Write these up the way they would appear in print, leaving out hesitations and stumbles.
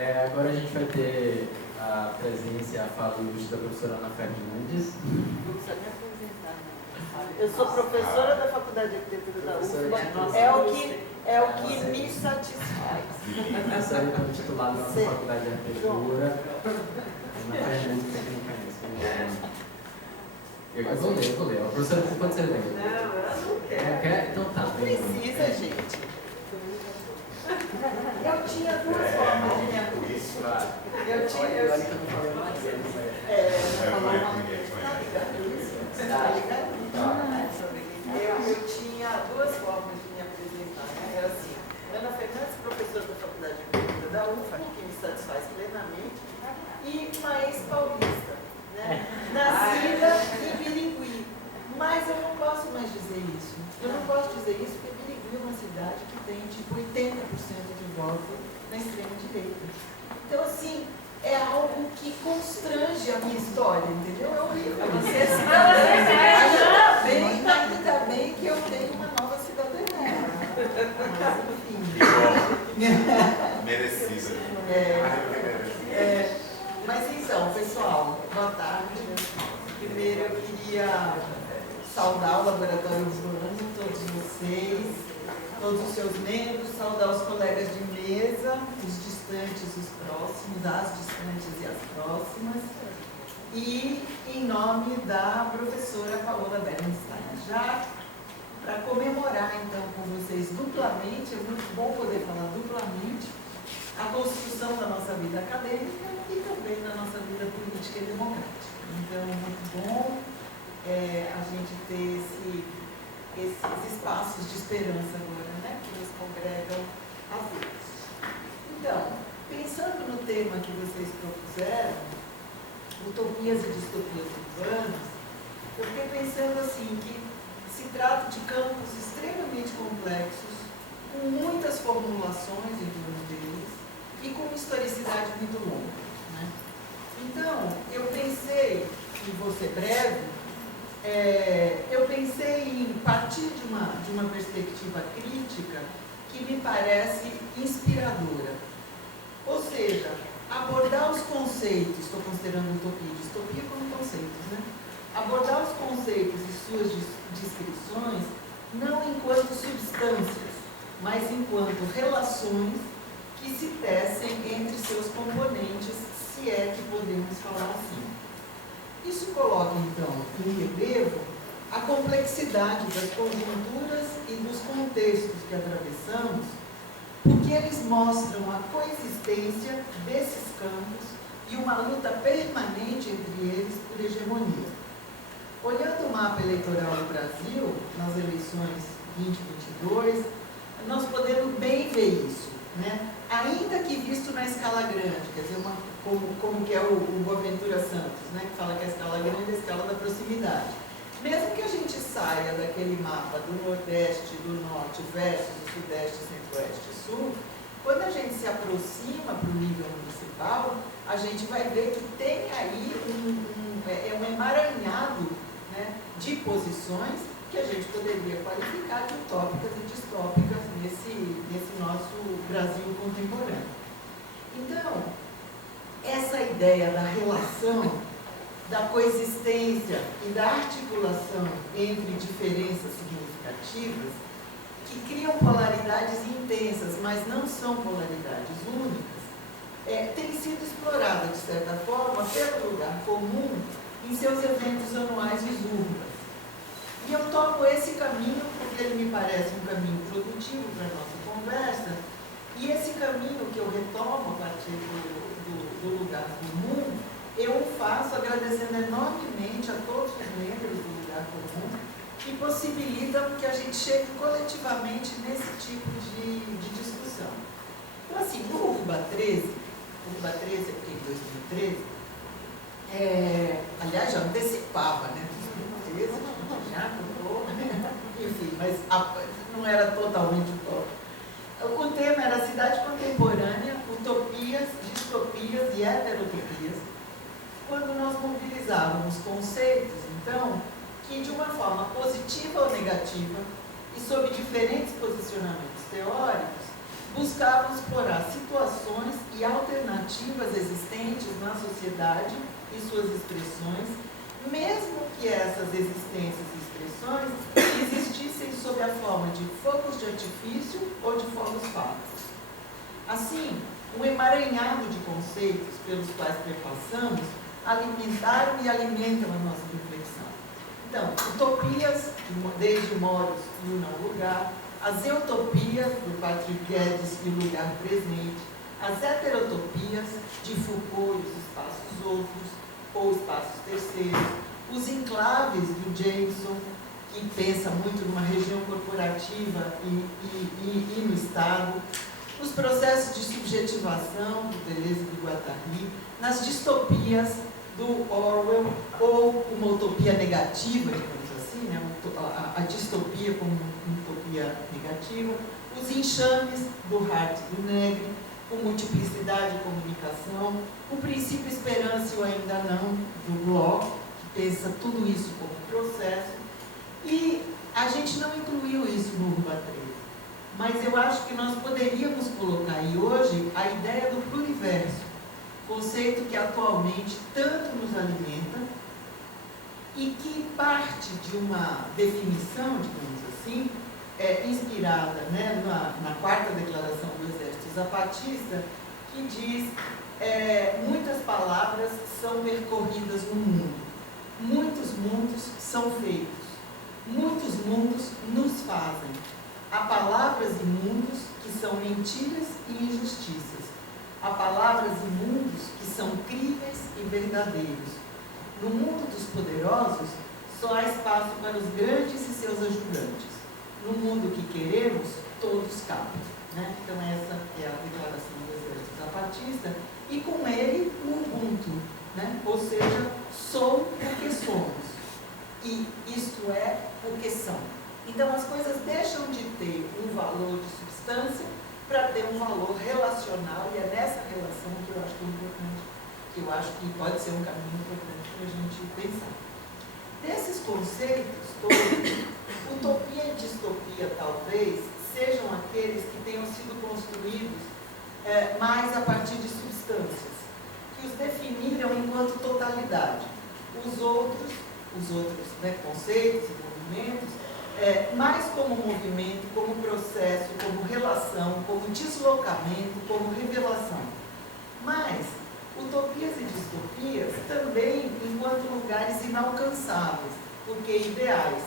Agora a gente vai ter a presença e a fala ilustre da professora Ana Fernandes. Não precisa me apresentar, não. Eu sou professora da Faculdade de Arquitetura da UFBA. É o que me satisfaz. Professora então titulada na nossa Faculdade de Arquitetura. Ana Fernandes, para quem não conhece. Eu vou ler. A professora, pode ser ler? Não, ela não quer. Quer? Então tá. Não precisa, gente. Eu tinha duas formas de me apresentar. Eu tinha duas formas de me apresentar. Era assim, Ana Fernandes, professora da Faculdade de Arquitetura da UFA, que me satisfaz plenamente, e uma ex-paulista, né? Nascida em Birigui. Mas eu não posso mais dizer isso. Eu não posso dizer isso porque Birigui é uma cidade que tem tipo 80% de voto na extrema-direita. Então, assim, é algo que constrange a minha história, entendeu? É horrível. Ainda bem que eu tenho uma nova cidadania. Merecida. Mas então, pessoal, boa tarde. Primeiro eu queria saudar o Laboratório Urbano, todos vocês, todos os seus membros, saudar os colegas de mesa, os distantes, os próximos, as distantes e as próximas, e em nome da professora Paola Bernstein. Já para comemorar então com vocês duplamente, é muito bom poder falar duplamente, a construção da nossa vida acadêmica e também da nossa vida política e democrática. Então, é muito bom a gente ter esses espaços de esperança agora, né, que nos congregam às vezes. Então, pensando no tema que vocês propuseram, utopias e distopias urbanas, eu fiquei pensando assim, que se trata de campos extremamente complexos, com muitas formulações em torno deles e com uma historicidade muito longa, né? Então, eu pensei, e vou ser breve, eu pensei em partir de uma perspectiva crítica que me parece inspiradora. Ou seja, abordar os conceitos, estou considerando utopia e distopia como conceitos, né? Abordar os conceitos e suas descrições não enquanto substâncias, mas enquanto relações que se tecem entre seus componentes, se é que podemos falar assim. Isso coloca, então, em relevo a complexidade das conjunturas e dos contextos que atravessamos, porque eles mostram a coexistência desses campos e uma luta permanente entre eles por hegemonia. Olhando o mapa eleitoral do Brasil, nas eleições 2022, nós podemos bem ver isso, né? Ainda que visto na escala grande, quer dizer, como que é o Boaventura Santos, né, que fala que a escala grande é a escala da proximidade. Mesmo que a gente saia daquele mapa do Nordeste, do Norte versus o Sudeste, Centro-Oeste e Sul, quando a gente se aproxima para o nível municipal, a gente vai ver que tem aí um emaranhado, né, de posições que a gente poderia qualificar de utópicas e distópicas nesse nosso Brasil contemporâneo. Então, essa ideia da relação, da coexistência e da articulação entre diferenças significativas, que criam polaridades intensas, mas não são polaridades únicas, tem sido explorada, de certa forma, pelo lugar comum em seus eventos anuais e urbas. E eu tomo esse caminho porque ele me parece um caminho produtivo para a nossa conversa, e esse caminho que eu retomo a partir do lugar comum, eu o faço agradecendo enormemente a todos os membros do lugar comum, que possibilitam que a gente chegue coletivamente nesse tipo de discussão. Então, assim, no URBA 13 é porque em 2013, aliás, já antecipava, né? 2013, já mudou, enfim, mas não era totalmente utópico. O tema era cidade contemporânea, utopias, distopias e heterotopias, quando nós mobilizávamos conceitos, então, que de uma forma positiva ou negativa, e sob diferentes posicionamentos teóricos, buscavam explorar situações e alternativas sociedade e suas expressões, mesmo que essas existências e expressões existissem sob a forma de fogos de artifício ou de fogos fálicos. Assim, um emaranhado de conceitos pelos quais perpassamos alimentaram e alimentam a nossa reflexão. Então, utopias, desde Moros e o não lugar, as eutopias, do Patrick Guedes e o lugar presente, as heterotopias, de Foucault e os espaços outros, ou espaços terceiros, os enclaves do Jameson, que pensa muito numa região corporativa e no Estado, os processos de subjetivação do Deleuze e do Guattari, nas distopias do Orwell, ou uma utopia negativa, digamos assim, né? A distopia como uma utopia negativa, os enxames do Hart e do Negri, com multiplicidade e comunicação, o princípio esperança e o ainda não, do Bloch, que pensa tudo isso como processo, e a gente não incluiu isso no Urba 13, mas eu acho que nós poderíamos colocar aí hoje a ideia do pluriverso, conceito que atualmente tanto nos alimenta e que parte de uma definição, digamos assim, inspirada, né, na quarta declaração do Exército Zapatista, que diz muitas palavras são percorridas no mundo, muitos mundos são feitos, muitos mundos nos fazem. Há palavras e mundos que são mentiras e injustiças. Há palavras e mundos que são críveis e verdadeiros. No mundo dos poderosos, só há espaço para os grandes e seus ajudantes. No mundo que queremos, todos cabem. Né? Então essa é a declaração do Exército Zapatista, e com ele o Ubuntu, né? Ou seja, sou porque somos, e isto é porque são. Então as coisas deixam de ter um valor de substância para ter um valor relacional, e é nessa relação que eu acho que é importante, que eu acho que pode ser um caminho importante para a gente pensar. Desses conceitos todos, utopia e distopia talvez sejam aqueles que tenham sido construídos mais a partir de substâncias, que os definiram enquanto totalidade. Os outros né, conceitos e movimentos, mais como movimento, como processo, como relação, como deslocamento, como revelação. Mas utopias e distopias também enquanto lugares inalcançáveis, porque ideais.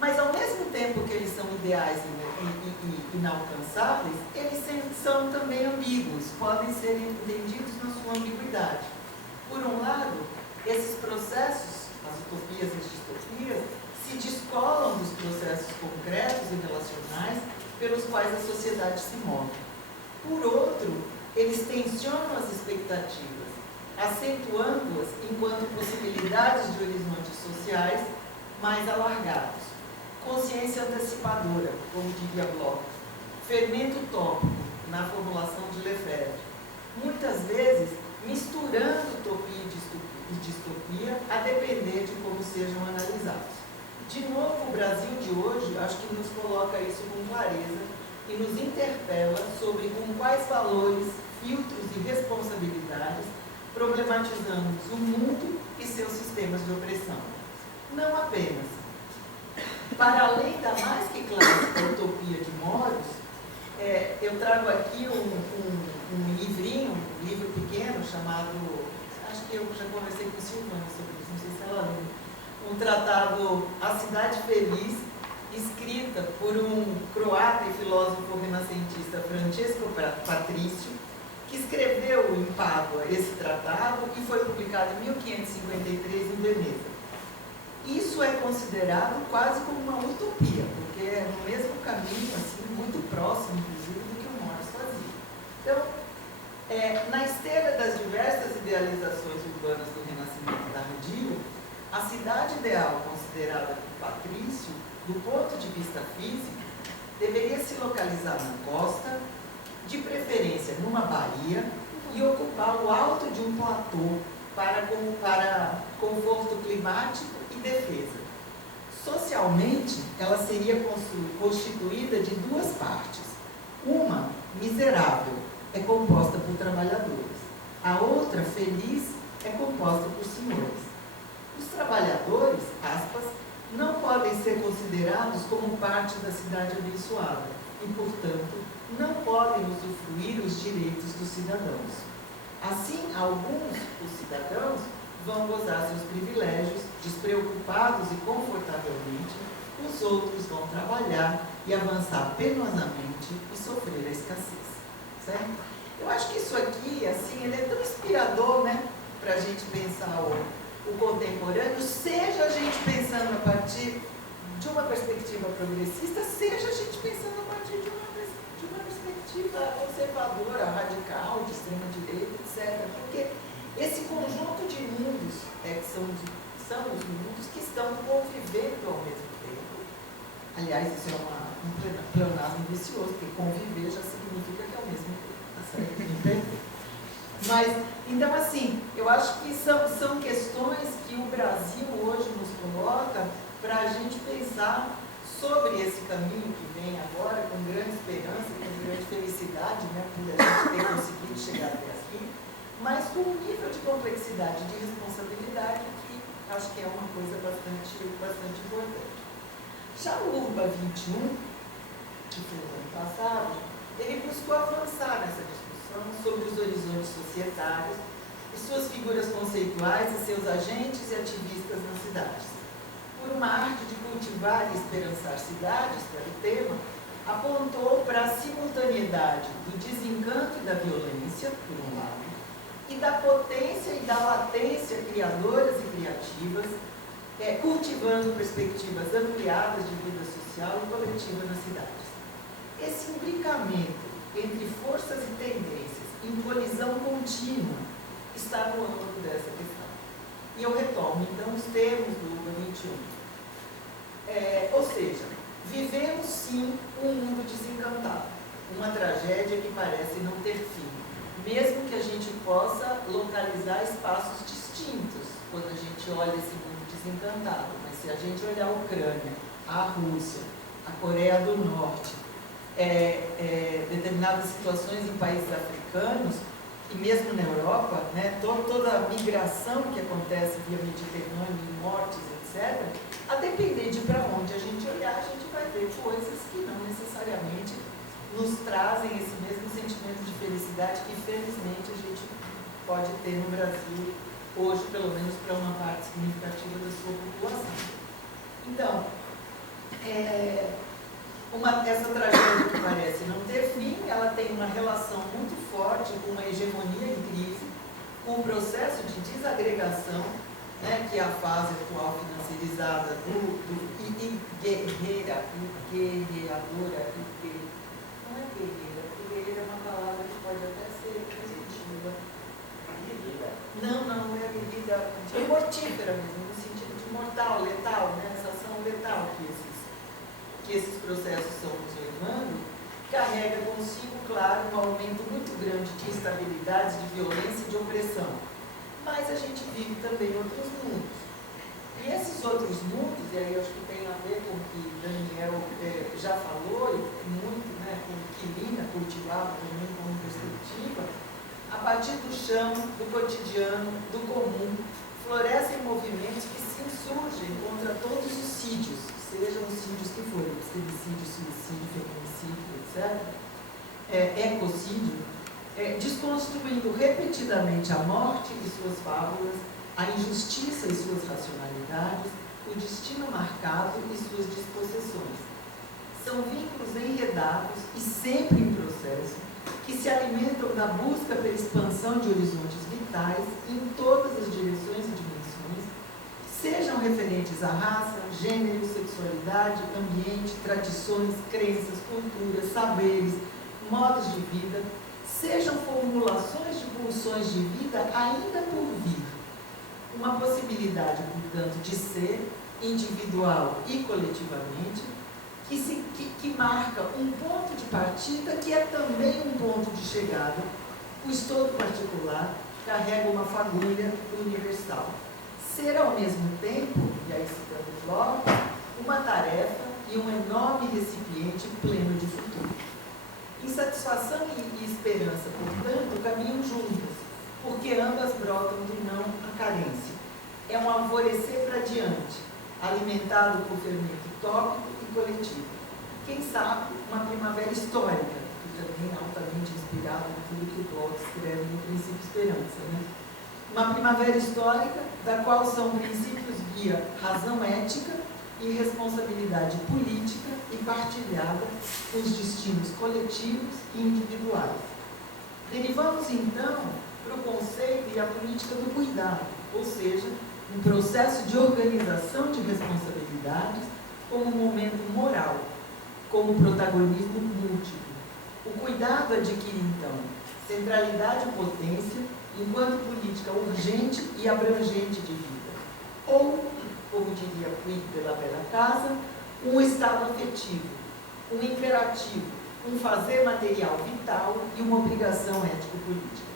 Mas ao mesmo tempo que eles são ideais e inalcançáveis, eles são também ambíguos, podem ser entendidos na sua ambiguidade. Por um lado, esses processos, as utopias e as distopias, se descolam dos processos concretos e relacionais pelos quais a sociedade se move. Por outro, eles tensionam as expectativas, acentuando-as enquanto possibilidades de horizontes sociais mais alargados. Consciência antecipadora, como diria Bloch, fermento utópico, na formulação de Lefebvre. Muitas vezes, misturando utopia e distopia, a depender de como sejam analisados. De novo, o Brasil de hoje, acho que nos coloca isso com clareza e nos interpela sobre com quais valores, filtros e responsabilidades problematizamos o mundo e seus sistemas de opressão. Não apenas. Para além da mais que clássica utopia de Moros, eu trago aqui um livrinho, um livro pequeno chamado, acho que eu já conversei com Silvana sobre isso, não sei se ela lembra, um tratado A Cidade Feliz, escrita por um croata e filósofo renascentista, Francesco Patrício, que escreveu em Pádua esse tratado e foi publicado em 1553 em Veneza. Isso é considerado quase como uma utopia, porque é no mesmo caminho, assim, muito próximo, inclusive, do que o Moros fazia. Então, na esteira das diversas idealizações urbanas do Renascimento tardio, a cidade ideal considerada por Patrício, do ponto de vista físico, deveria se localizar na costa, de preferência numa baía, e ocupar o alto de um platô para conforto climático e defesa. Socialmente, ela seria constituída de duas partes. Uma, miserável, é composta por trabalhadores. A outra, feliz, é composta por senhores. Os trabalhadores, aspas, não podem ser considerados como parte da cidade abençoada e, portanto, não podem usufruir os direitos dos cidadãos. Assim, alguns, os cidadãos, vão gozar seus privilégios, despreocupados e confortavelmente, os outros vão trabalhar e avançar penosamente e sofrer a escassez. Certo? Eu acho que isso aqui, assim, ele é tão inspirador, né, para a gente pensar o contemporâneo, seja a gente pensando a partir de uma perspectiva progressista, seja a gente pensando a partir de uma perspectiva conservadora, radical, de extrema-direita, etc. Porque esse conjunto de mundos que são os mundos que estão convivendo ao mesmo tempo. Aliás, isso é um pleonasmo vicioso, porque conviver já significa que é ao mesmo tempo. Tá certo? Mas, então, assim, eu acho que são questões que o Brasil hoje nos coloca para a gente pensar sobre esse caminho que vem agora, com grande esperança, com grande felicidade, né, por a gente ter conseguido chegar até aqui, mas com um nível de complexidade, de responsabilidade, que acho que é uma coisa bastante importante. Já o Urba 21, que foi o ano passado, ele buscou avançar nessa discussão sobre os horizontes societários e suas figuras conceituais e seus agentes e ativistas nas cidades. Por uma arte de cultivar e esperançar cidades, que era o tema, apontou para a simultaneidade do desencanto e da violência, por um lado, e da potência e da latência criadoras e criativas, cultivando perspectivas ampliadas de vida social e coletiva nas cidades. Esse imbricamento entre forças e tendências em colisão contínua está no âmbito dessa questão. E eu retomo, então, os termos do Urba 21. Ou seja, vivemos sim um mundo desencantado, uma tragédia que parece não ter fim, mesmo que a gente possa localizar espaços distintos quando a gente olha esse mundo desencantado. Mas se a gente olhar a Ucrânia, a Rússia, a Coreia do Norte, determinadas situações em países africanos, e mesmo na Europa, né, toda a migração que acontece via Mediterrâneo, mortes, etc., a depender de para onde a gente olhar, a gente vai ver coisas que não necessariamente nos trazem esse mesmo sentimento de felicidade que, felizmente, a gente pode ter no Brasil hoje, pelo menos para uma parte significativa da sua população. Então, essa tragédia que parece não ter fim, ela tem uma relação muito forte com uma hegemonia em crise, com o processo de desagregação, né, que é a fase atual financiarizada do guerreadora, não é guerreira, porque guerreira é uma palavra que pode até ser positiva. Não é guerreira, é mortífera mesmo, no sentido de mortal, letal, né, essa ação letal que esses processos estão nos levando, carrega consigo, claro, um aumento muito grande de instabilidades, de violência e de opressão. Mas a gente vive também outros mundos. E esses outros mundos, e aí eu acho que tem a ver com o que Daniel já falou, e muito, né, com o que Lina cultivava também como perspectiva, a partir do chão, do cotidiano, do comum, florescem movimentos que se insurgem contra todos os sítios, sejam os sítios que forem, pseudicídio, suicídio, feminicídio, etc., ecocídio, desconstruindo repetidamente a morte e suas fábulas, a injustiça e suas racionalidades, o destino marcado e suas dispossessões. São vínculos enredados e sempre em processo, que se alimentam da busca pela expansão de horizontes vitais em todas as direções e dimensões, sejam referentes à raça, gênero, sexualidade, ambiente, tradições, crenças, culturas, saberes, modos de vida, sejam formulações de pulsões de vida ainda por vir. Uma possibilidade, portanto, de ser individual e coletivamente, que marca um ponto de partida que é também um ponto de chegada, pois todo particular carrega uma fagulha universal. Ser ao mesmo tempo, e aí citando o bloco, uma tarefa e um enorme recipiente pleno de futuro. Insatisfação e esperança, portanto, caminham juntas, porque ambas brotam do não carência. É um alvorecer para diante, alimentado por fermento tópico e coletivo. Quem sabe, uma primavera histórica, que também é altamente inspirado em tudo que o Bloch escreve no Princípio Esperança, né? Uma primavera histórica, da qual são princípios guia razão ética e responsabilidade política e partilhada os destinos coletivos e individuais. Derivamos, então, para o conceito e a política do cuidado, ou seja, um processo de organização de responsabilidades como um momento moral, como protagonismo múltiplo. O cuidado adquire, então, centralidade e potência enquanto política urgente e abrangente de vida. Ou, como diria Puig de la Bella Casa, um estado afetivo, um imperativo, um fazer material vital e uma obrigação ético-política.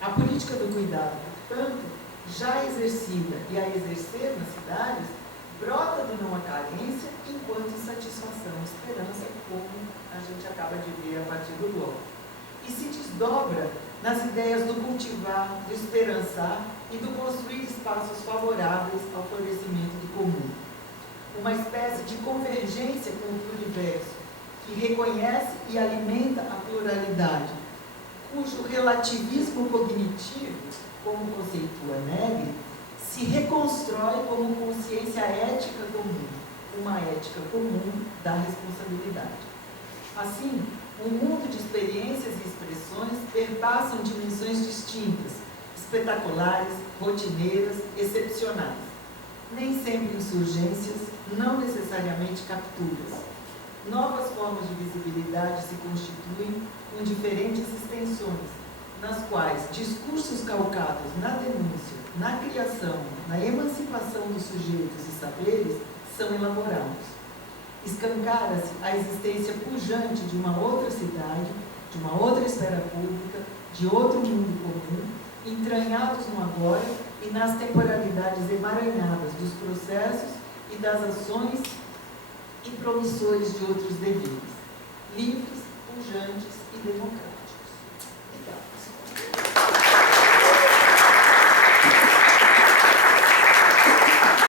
A política do cuidado, portanto, já exercida e a exercer nas cidades, brota do não à carência enquanto insatisfação, esperança, como a gente acaba de ver a partir do Bloch. E se desdobra nas ideias do cultivar, do esperançar e do construir espaços favoráveis ao florescimento do comum. Uma espécie de convergência com o pluriverso, que reconhece e alimenta a pluralidade, cujo relativismo cognitivo, como conceitua Negri, se reconstrói como consciência ética comum, uma ética comum da responsabilidade. Assim, um mundo de experiências e expressões perpassam dimensões distintas, espetaculares, rotineiras, excepcionais. Nem sempre insurgências, não necessariamente capturas. Novas formas de visibilidade se constituem com diferentes extensões, nas quais discursos calcados na denúncia, na criação, na emancipação dos sujeitos e saberes são elaborados. Escancara-se a existência pujante de uma outra cidade, de uma outra esfera pública, de outro mundo comum, entranhados no agora e nas temporalidades emaranhadas dos processos e das ações e promissores de outros deveres, livres, pujantes e democráticos.